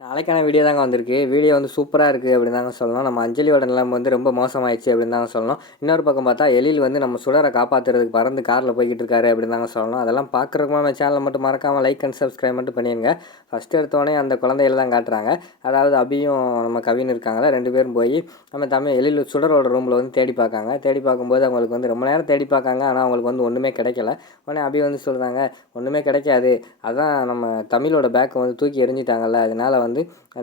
நாளைக்கான வீடியோ தாங்க வந்திருக்கு. வீடியோ வந்து சூப்பராக இருக்குது அப்படின்னு தாங்க சொல்லணும். நம்ம அஞ்சலியோட நிலைமை வந்து ரொம்ப மோசமாயிடுச்சு அப்படின்னு தாங்க சொல்லணும். இன்னொரு பக்கம் பார்த்தா எழில் வந்து நம்ம சுடரை காப்பாற்றுறதுக்கு பறந்து காரில் போய்கிட்டு இருக்காரு அப்படின்னு தாங்க சொல்லணும். அதெல்லாம் பார்க்குறதுக்கு நம்ம சேனலை மட்டும் மறக்காமல் லைக் அண்ட் சப்ஸ்கிரைப் மட்டும் பண்ணிடுங்க. ஃபஸ்ட்டு எடுத்தோடனே அந்த குழந்தையில தான் காட்டுறாங்க. அதாவது அபியும் நம்ம கவின் இருக்காங்களா, 2 பேரும் போய் நம்ம எழில் சுடரோட ரூமில் வந்து தேடி பார்க்காங்க. தேடி பார்க்கும்போது அவங்களுக்கு வந்து ரொம்ப நேரம் தேடி பார்க்காங்க. ஆனால் அவங்களுக்கு வந்து ஒன்றுமே கிடைக்கல. உடனே அபி வந்து சொல்கிறாங்க, ஒன்றுமே கிடைக்காது, அதான் நம்ம தமிழோட பேக்கை வந்து தூக்கி எறிஞ்சிட்டாங்கல்ல, அதனால் வந்து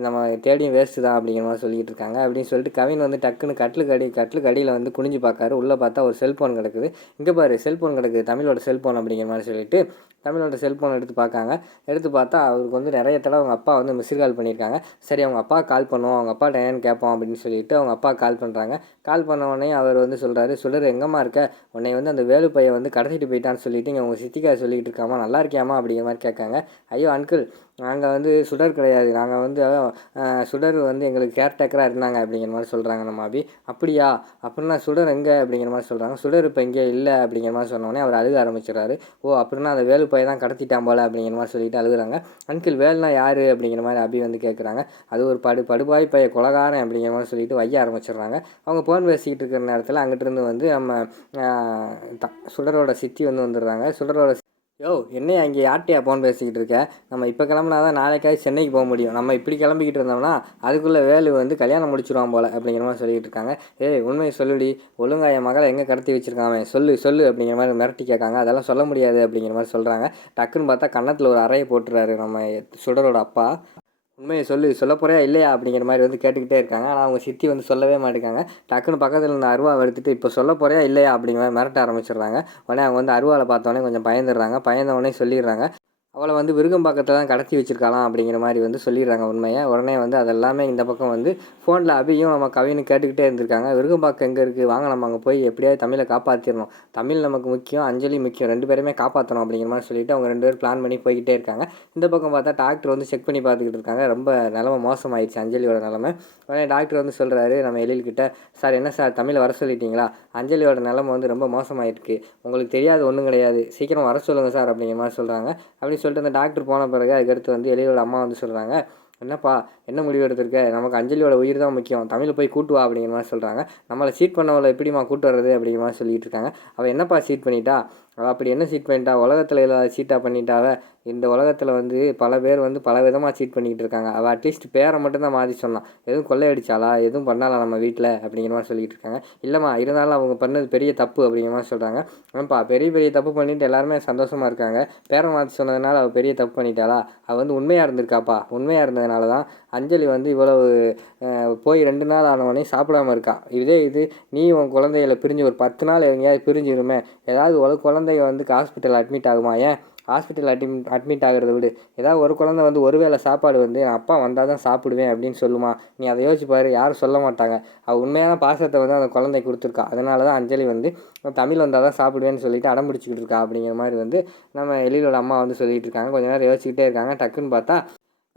நம்ம தேடியும் வேஸ்ட்டு தான் அப்படிங்கிற மாதிரி சொல்லிகிட்டு இருக்காங்க. அப்படின்னு சொல்லிட்டு கவின் வந்து டக்குன்னு கட்டிலுக்கு அடியில் வந்து குனிஞ்சு பார்க்காரு. உள்ளே பார்த்தா ஒரு செல்ஃபோன் கிடக்குது. இங்கே பாரு செல்ஃபோன் கிடக்குது, தமிழோட செல்ஃபோன் அப்படிங்கிற மாதிரி சொல்லிட்டு தமிழோட செல்ஃபோன் எடுத்து பார்க்காங்க. எடுத்து பார்த்தா அவருக்கு வந்து நிறைய தடவை அவங்க அப்பா வந்து மிஸ்டு கால் பண்ணியிருக்காங்க. சரி அவங்க அப்பா கால் பண்ணுவோம், அவங்க அப்பாட்ட என்னன்னு கேட்போம் அப்படின்னு சொல்லிட்டு அவங்க அப்பா கால் பண்ணுறாங்க. கால் பண்ண உடனே அவர் வந்து சொல்கிறாரு, சுடர் எங்கம்மா இருக்க, உன்னை வந்து அந்த வேலு பையன் வந்து கடத்திட்டு போயிட்டான்னு சொல்லிட்டு இங்கே உங்கள் சித்திக்காக சொல்லிகிட்டு இருக்காமா, நல்லா இருக்கியாமா அப்படிங்கிற மாதிரி கேட்காங்க. ஐயோ அங்கிள், நாங்கள் வந்து சுடர் கிடையாது, நாங்கள் வந்து சுடர் வந்து எங்களுக்கு கேர்டேக்கராக இருந்தாங்க அப்படிங்கிற மாதிரி சொல்கிறாங்க நம்ம அபி. அப்படியா, அப்படின்னா சுடர் எங்கே அப்படிங்கிற மாதிரி சொல்கிறாங்க. சுடர் இப்போ இங்கே இல்லை அப்படிங்கிற மாதிரி சொன்னோடனே அவர் அழுக ஆரம்பிச்சிடறாரு. ஓ அப்படின்னா அந்த வேலு பையன் தான் கடத்திட்டான் போல அப்படிங்கிற மாதிரி சொல்லிட்டு அழுகுறாங்க. அங்கிள் வேலுனா யார் அப்படிங்கிற மாதிரி அபி வந்து கேட்குறாங்க. அது ஒரு படுபாய் பைய கொலகாரன் அப்படிங்கிற மாதிரி சொல்லிட்டு வைய ஆரம்பிச்சிடுறாங்க. அவங்க ஃபோன் பேசிக்கிட்டு இருக்கிற நேரத்தில் அங்கிட்டிருந்து வந்து நம்ம சுடரோட சித்தி வந்து வந்துடுறாங்க. சுடரோட யோ என்னையா இங்கே யார்ட்டையா ஃபோன் பேசிக்கிட்டு இருக்க, நம்ம இப்போ கிளம்புனா தான் நாளைக்காவது சென்னைக்கு போக முடியும், நம்ம இப்படி கிளம்பிக்கிட்டு இருந்தோம்னா அதுக்குள்ளே வேலு வந்து கல்யாணம் முடிச்சிருவான் போல் அப்படிங்கிற மாதிரி சொல்லிகிட்டு இருக்காங்க. ஏய் உண்மையை சொல்லுடி, ஒழுங்கா என் மகளை எங்கே கடத்தி வச்சுருக்காங்க சொல்லு அப்படிங்கிற மாதிரி மிரட்டி கேட்காங்க. அதெல்லாம் சொல்ல முடியாது அப்படிங்கிற மாதிரி சொல்கிறாங்க. டக்குன்னு பார்த்தா கன்னத்தில் ஒரு அறையை போட்டுறாரு நம்ம சுடரோட அப்பா. உண்மையை சொல்ல போறியா இல்லையா அப்படிங்கிற மாதிரி வந்து கேட்டுக்கிட்டே இருக்காங்க. ஆனால் அவங்க சித்தி வந்து சொல்லவே மாட்டேங்காங்க. டக்குன்னு பக்கத்தில் இருந்த அருவாவை எடுத்துகிட்டு இப்போ சொல்ல போறியா இல்லையா அப்படிங்கிற மாதிரி மிரட்ட ஆரம்பிச்சிடுறாங்க. உடனே அவங்க வந்து அருவாவில் பார்த்தோன்னே கொஞ்சம் பயந்துடுறாங்க. பயந்த உடனே சொல்லிடுறாங்க, அவளை வந்து விருகம்பாக்கத்தில் தான் கடத்தி வச்சுருக்கலாம் அப்படிங்கிற மாதிரி வந்து சொல்லிடுறாங்க உண்மையை. உடனே வந்து அதெல்லாமே இந்த பக்கம் வந்து ஃபோனில் அபியும் நம்ம கவின்னு கேட்டுக்கிட்டே இருந்திருக்காங்க. விருகம்பாக்கம் எங்கே இருக்குது, வாங்க நம்ம அங்கே போய் எப்படியாவது தமிழை காப்பாற்றிடணும், தமிழ் நமக்கு முக்கியம், அஞ்சலி முக்கியம், 2 பேருமே காப்பாற்றணும் அப்படிங்கிற மாதிரி சொல்லிவிட்டு அவங்க 2 பேரும் பிளான் பண்ணி போய்கிட்டே இருக்காங்க. இந்த பக்கம் பார்த்தா டாக்டர் வந்து செக் பண்ணி பார்த்துக்கிட்டு இருக்காங்க. ரொம்ப நிலமை மோசமாயிடுச்சு அஞ்சலியோட நிலமை. உடனே டாக்டர் வந்து சொல்கிறாரு நம்ம எழில்கிட்ட, சார் என்ன சார் தமிழை வர சொல்லிட்டீங்களா, அஞ்சலியோட நிலமை வந்து ரொம்ப மோசமாயிருக்கு, உங்களுக்கு தெரியாது ஒன்றும் கிடையாது, சீக்கிரம் வர சொல்லுங்கள் சார் அப்படிங்கிற மாதிரி சொல்கிறாங்க. அப்படி சொல்லிட்டு அந்த டாக்டர் போன பிறகு அதுக்கடுத்து வந்து எழிலோட அம்மா வந்து சொல்கிறாங்க, என்னப்பா என்ன முடிவு எடுத்திருக்க, நமக்கு அஞ்சலியோட உயிர் தான் முக்கியம், தமிழை போய் கூட்டு வா அப்படிங்கிற மாதிரி சொல்கிறாங்க. நம்மளை சீட் பண்ணவளை எப்படிமா கூட்டு வர்றது அப்படிங்கிற மாதிரி சொல்லிகிட்டு இருக்காங்க. அவள் என்னப்பா சீட் பண்ணிட்டா, அவள் அப்படி என்ன சீட் பண்ணிட்டா, உலகத்தில் இல்லாத சீட்டாக பண்ணிட்டாவ, இந்த உலகத்தில் வந்து பல பேர் வந்து பல விதமாக சீட் பண்ணிக்கிட்டு இருக்காங்க, அவள் அட்லீஸ்ட் பேரை மட்டும்தான் மாற்றி சொன்னான், எதுவும் கொள்ளையடிச்சாலா எதுவும் பண்ணாலா நம்ம வீட்டில் அப்படிங்கிற மாதிரி சொல்லிகிட்டு இருக்காங்க. இல்லைம்மா இருந்தாலும் அவங்க பண்ணது பெரிய தப்பு அப்படிங்கிற மாதிரி சொல்கிறாங்க. ஆமாப்பா பெரிய தப்பு பண்ணிட்டு எல்லாருமே சந்தோஷமாக இருக்காங்க, பேரை மாற்றி சொன்னதுனால அவள் பெரிய தப்பு பண்ணிட்டாளா, அவள் வந்து உண்மையாக இருந்திருக்காப்பா, உண்மையாக இருந்ததுனால தான் அஞ்சலி வந்து இவ்வளவு போய் 2 நாள் ஆனவொடனே சாப்பிடாமல் இருக்கா. இது நீ உன் குழந்தைகளை பிரிஞ்சு ஒரு 10 நாள் எங்கேயாவது பிரிஞ்சிருமே, ஏதாவது ஒரு குழந்தைய வந்து ஹாஸ்பிட்டல் அட்மிட் ஆகுமா, ஏன் ஹாஸ்பிட்டல் அட்மிட் ஆகிறத விடு, ஏதாவது ஒரு குழந்தை வந்து ஒரு வேளை சாப்பாடு வந்து என் அப்பா வந்தால் தான் சாப்பிடுவேன் அப்படின்னு சொல்லுமா, நீ அதை யோசிச்சு பாரு, யாரும் சொல்ல மாட்டாங்க. அவள் உண்மையான பாசத்தை வந்து அந்த குழந்தை கொடுத்துருக்கா, அதனால தான் அஞ்சலி வந்து தமிழ் வந்தால் தான் சாப்பிடுவேன்னு சொல்லிட்டு அடம்பிடிச்சிக்கிட்டு இருக்கா அப்படிங்கிற மாதிரி வந்து நம்ம எழிலோட அம்மா வந்து சொல்லிகிட்டு இருக்காங்க. கொஞ்ச நேரம் யோசிச்சுக்கிட்டே இருக்காங்க. டக்குன்னு பார்த்தா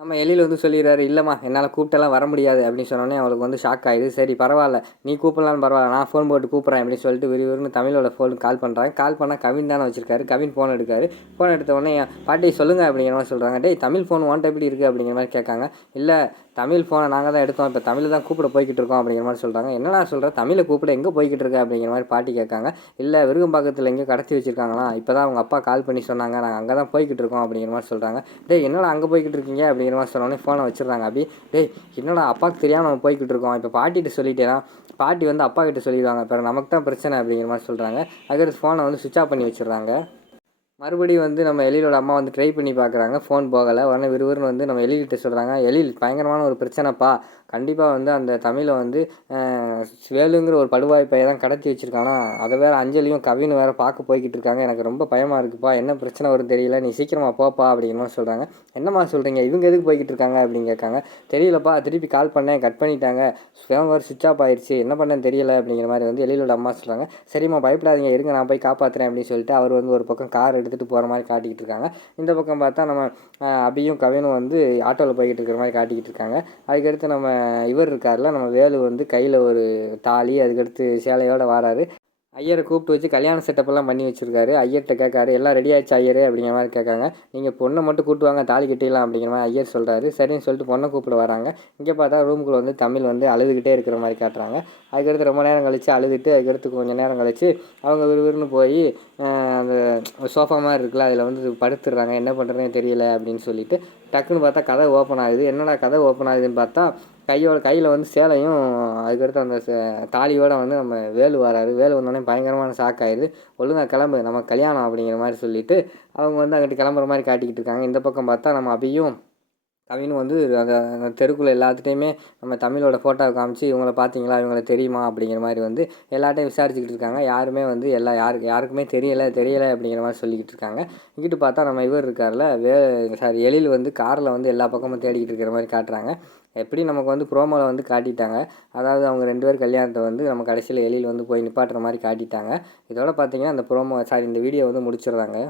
நம்ம எழில் வந்து சொல்லிடுறாரு, இல்லைம்மா என்னால் கூப்பிட்டெல்லாம் வர முடியாது அப்படின்னு சொன்னோடனே அவளுக்கு வந்து ஷாக் ஆகிடுது. சரி பரவாயில்ல, நீ கூப்பிடலான்னு பரவாயில்ல, நான் ஃபோன் போட்டு கூப்பிட்றேன் அப்படின்னு சொல்லிட்டு விறுவிறுன்னு தமிழோட ஃபோனுக்கு கால் பண்ணுறாங்க. கால் பண்ணால் கவின் தானே வச்சிருக்காரு. கவின் ஃபோன் எடுக்காரு. ஃபோன் எடுத்த உடனே பாட்டி சொல்லுங்கள் அப்படிங்கிற மாதிரி சொல்கிறாங்க. டேய் தமிழ் ஃபோன் ஒன்ட்ட எப்படி இருக்குது அப்படிங்கிற மாதிரி கேட்காங்க. இல்லை தமிழ் ஃபோனை நாங்கள் தான் எடுத்தோம், இப்போ தமிழ் தான் கூப்பிட போய்கிட்டு இருக்கோம் அப்படிங்கிற மாதிரி சொல்கிறாங்க. என்னடா சொல்கிற, தமிழை கூப்பிட எங்கே போய்கிட்டு இருக்க அப்படிங்கிற மாதிரி பாட்டி கேட்காங்க. இல்லை விருகம்பாக்கத்தில் எங்கேயோ கடத்தி வச்சுருக்காங்களாம், இப்போ தான் அவங்க அப்பா கால் பண்ணி சொன்னாங்க, நாங்கள் அங்கே தான் போய்கிட்டு இருக்கோம் அப்படிங்கிற மாதிரி சொல்கிறாங்க. டேய் என்னடா அங்கே போய்கிட்டு இருக்கீங்க அப்படிங்கிற மாதிரி சொன்னோடனே ஃபோனை வச்சிடுறாங்க. அப்படி டேய் என்னடா அப்பாவுக்கு தெரியாமல் நம்ம போய்கிட்டு இருக்கோம், இப்போ பாட்டிகிட்ட சொல்லிட்டேன்னா பாட்டி வந்து அப்பா கிட்ட சொல்லிடுவாங்க, இப்போ நமக்கு தான் பிரச்சனை அப்படிங்கிற மாதிரி சொல்கிறாங்க. அதுக்கடுத்து ஃபோனை வந்து சுவிட்ச் ஆஃப் பண்ணி வச்சிடுறாங்க. மறுபடியும் வந்து நம்ம எழிலோட அம்மா வந்து ட்ரை பண்ணி பார்க்குறாங்க, ஃபோன் போகலை. உடனே விறுவிறுன்னு வந்து நம்ம எழில்கிட்ட சொல்கிறாங்க, எழில் பயங்கரமான ஒரு பிரச்சனைப்பா, கண்டிப்பாக வந்து அந்த தமிழை வந்து வேலுங்கிற ஒரு படுவாய் பையை தான் கடத்தி வச்சுருக்கானா, அதை வேறு அஞ்சலியும் கவின்னு வேறு பார்க்க போய்கிட்டு இருக்காங்க, எனக்கு ரொம்ப பயமாக இருக்குப்பா, என்ன பிரச்சனை வரும் தெரியல, நீ சீக்கிரமாக போப்பா அப்படிங்கிற மாதிரி சொல்கிறாங்க. என்னம்மா சொல்கிறீங்க, இவங்க எதுக்கு போய்கிட்டு இருக்காங்க அப்படின்னு கேட்காங்க. தெரியலப்பா, திருப்பி கால் பண்ணேன் கட் பண்ணிட்டாங்க, ஃபோன் வேறு சுவிட்ச் ஆஃப் ஆயிடுச்சு, என்ன பண்ணேன்னு தெரியல அப்படிங்கிற மாதிரி வந்து எழிலோட அம்மா சொல்கிறாங்க. சரிம்மா பயப்படாதீங்க, இருங்க நான் போய் காப்பாற்றுறேன் அப்படின்னு சொல்லிட்டு அவர் வந்து ஒரு பக்கம் கார் எடுத்துகிட்டு போகிற மாதிரி காட்டிக்கிட்டு இருக்காங்க. இந்த பக்கம் பார்த்தா நம்ம அபியும் கவினும் வந்து ஆட்டோவில் போய்கிட்டு இருக்கிற மாதிரி காட்டிக்கிட்டு இருக்காங்க. அதுக்கடுத்து நம்ம இவர் இருக்கார்ல நம்ம வேலு வந்து கையில் ஒரு தாலி, அதுக்கடுத்து சேலையோடு வராரு. ஐயரை கூப்பிட்டு வச்சு கல்யாண செட்டப்பெல்லாம் பண்ணி வச்சுருக்காரு. ஐயர்கிட்ட கேட்காரு, எல்லாம் ரெடி ஆயிடுச்சா ஐயரே அப்படிங்கிற மாதிரி கேட்காங்க. நீங்கள் பொண்ணை மட்டும் கூப்பிட்டு வாங்க, தாலி கட்டிடலாம் அப்படிங்கிற மாதிரி ஐயர் சொல்கிறாரு. சரின்னு சொல்லிட்டு பொண்ணை கூப்பிட வராங்க. இங்கே பார்த்தா ரூமுக்குள்ளே வந்து தமிழ் வந்து அழுதுகிட்டே இருக்கிற மாதிரி காட்டுறாங்க. அதுக்கடுத்து ரொம்ப நேரம் கழித்து அழுதுட்டு, அதுக்கடுத்து கொஞ்சம் நேரம் கழித்து அவங்க விறுவிறுன்னு போய் அந்த சோஃபா மாதிரி இருக்குல்ல, அதில் வந்து படுத்துடுறாங்க. என்ன பண்ணுறதுனே தெரியல அப்படின்னு சொல்லிட்டு டக்குன்னு பார்த்தா கதை ஓப்பன் ஆகுது. என்னடா கதை ஓப்பன் ஆகுதுன்னு பார்த்தா கையில் வந்து சேலையும் அதுக்கடுத்து அந்த தாலியோடு வந்து நம்ம வேலு வராரு. வேலு வந்தோடனே பயங்கரமான ஷாக் ஆயிடுது. ஒழுங்கா கிளம்பு, நம்ம கல்யாணம் அப்படிங்கிற மாதிரி சொல்லிவிட்டு அவங்க வந்து அங்கிட்டு கிளம்புற மாதிரி காட்டிக்கிட்டு இருக்காங்க. இந்த பக்கம் பார்த்தா நம்ம அபியும் கவினும் வந்து அந்த தெருக்குள்ளே எல்லாத்துட்டையுமே நம்ம தமிழோட ஃபோட்டோவை காமிச்சு, இவங்கள பார்த்தீங்களா, இவங்கள தெரியுமா அப்படிங்கிற மாதிரி வந்து எல்லாட்டையும் விசாரிச்சுக்கிட்டு இருக்காங்க. யாருமே வந்து யாருக்குமே தெரியலை அப்படிங்கிற மாதிரி சொல்லிக்கிட்டு இருக்காங்க. இங்கிட்டு பார்த்தா நம்ம இவர் இருக்கார்ல, எழில் வந்து காரில் வந்து எல்லா பக்கமும் தேடிக்கிட்டு இருக்கிற மாதிரி காட்டுறாங்க. எப்படி நமக்கு வந்து ப்ரோமோவில் வந்து காட்டிட்டாங்க. அதாவது அவங்க 2 பேர் கல்யாணத்தை வந்து நம்ம கடைசியில் எழில் வந்து போய் நிப்பாட்டுற மாதிரி காட்டிட்டாங்க. இதோட பார்த்தீங்கன்னா இந்த வீடியோ வந்து முடிச்சிடுறாங்க.